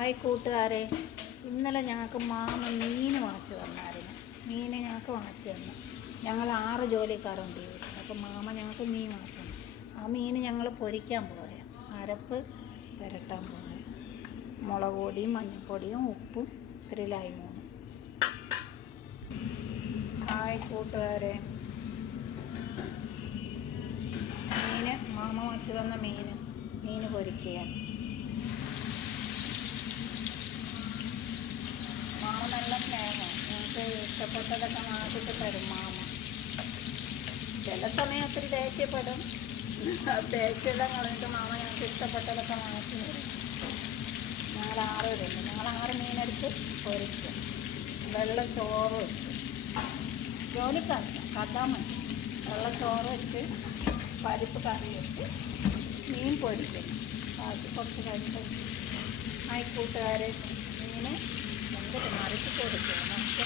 Hi കൂട്ടുകാരെ, ഇന്നലെ ഞങ്ങൾക്ക് മാമ മീൻ വാങ്ങിച്ചു തന്നായിരുന്നു. മീൻ ഞങ്ങൾക്ക് വാങ്ങിച്ചു തന്നു. ഞങ്ങൾ 6 ജോലിക്കാരുണ്ട് വീട്ടിൽ. അപ്പോൾ മാമ ഞങ്ങൾക്ക് മീൻ വാങ്ങിച്ചു തന്നു. ആ മീൻ ഞങ്ങൾ പൊരിക്കാൻ പോയ, അരപ്പ് പുരട്ടാൻ പോയ, മുളക് പൊടിയും മഞ്ഞൾപ്പൊടിയും ഉപ്പും ഇത്തിരി ലൈമും. ഹായ് കൂട്ടുകാരെ, മാമ വാങ്ങിച്ചു തന്ന മീൻ പൊരിക്കുക. മാമ നല്ല സ്നേഹം, ഞങ്ങൾക്ക് ഇഷ്ടപ്പെട്ടതൊക്കെ വാങ്ങിച്ചിട്ട് തരും മാമ. ചില സമയം ഒത്തിരി ദേഷ്യപ്പെടും. ദേഷ്യമെല്ലാം കളഞ്ഞിട്ട് മാമ ഞങ്ങൾക്ക് ഇഷ്ടപ്പെട്ടതൊക്കെ വാങ്ങിച്ചു തരും. ഞങ്ങൾ 6 പേരുണ്ട്. ഞങ്ങൾ 6 മീനെടുത്ത് പൊരിക്കും. വെള്ള ചോറ് വെച്ച്, ജോലിക്കാർക്ക് കഥാ മതി. വെള്ള ചോറ് വെച്ച് പരിപ്പ് കറി വെച്ച് മീൻ പൊരിക്കും. ബാക്കി കുറച്ച് കഴിഞ്ഞിട്ട് ഹായ് കൂട്ടുകാരെ, മീൻ എന്തൊക്കെ മറിച്ച് കൊടുക്കുക. നമുക്ക്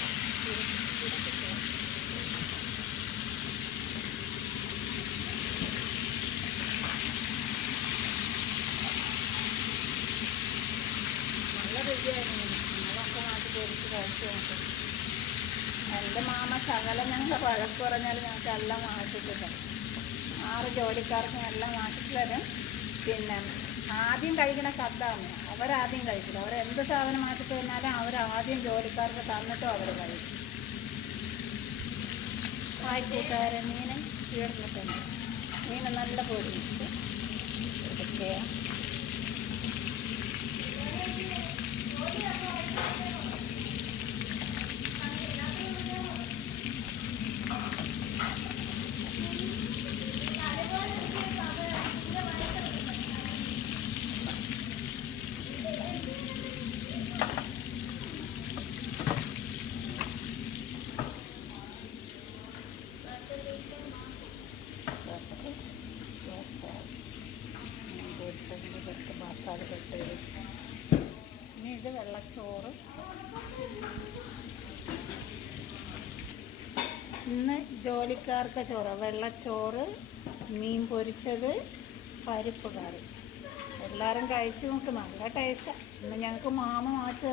നല്ല രുചിയായിരുന്നു. നമ്മളൊക്കെ നാട്ടിൽ പൊരിച്ച് കഴിച്ച് നോക്കും. എൻ്റെ മാമ ശകലം ഞങ്ങൾ വഴക്ക് പറഞ്ഞാൽ ഞങ്ങൾക്ക് എല്ലാം വാങ്ങിച്ചിട്ട് തരും. 6 ജോലിക്കാർക്കും എല്ലാം വാങ്ങിച്ചിട്ട് തരും. പിന്നെ ആദ്യം കഴിക്കണ കദ്ദാണ്. അവരാദ്യം കഴിക്കില്ല. അവരെന്ത് സാധനം മാറ്റിട്ട് തന്നാലും അവരാദ്യം ജോലിക്കാർക്ക് തന്നിട്ടും അവർ കഴിക്കും. ആയിക്കൂട്ടുകാരെ, മീനും തീർന്നിട്ടുണ്ട്. മീൻ നല്ല പൊടിച്ച് എടുക്കുക. മസാല പെട്ട് വെച്ച് ഇനി ഇത് വെള്ളച്ചോറ്. ഇന്ന് ജോലിക്കാർക്ക് ചോറ്, വെള്ളച്ചോറ്, മീൻ പൊരിച്ചത്, പരിപ്പ് കറി. എല്ലാവരും കഴിച്ചു നോക്ക്, നല്ല ടേസ്റ്റാണ്. ഇന്ന് ഞങ്ങൾക്ക് മാമ വാങ്ങിച്ചു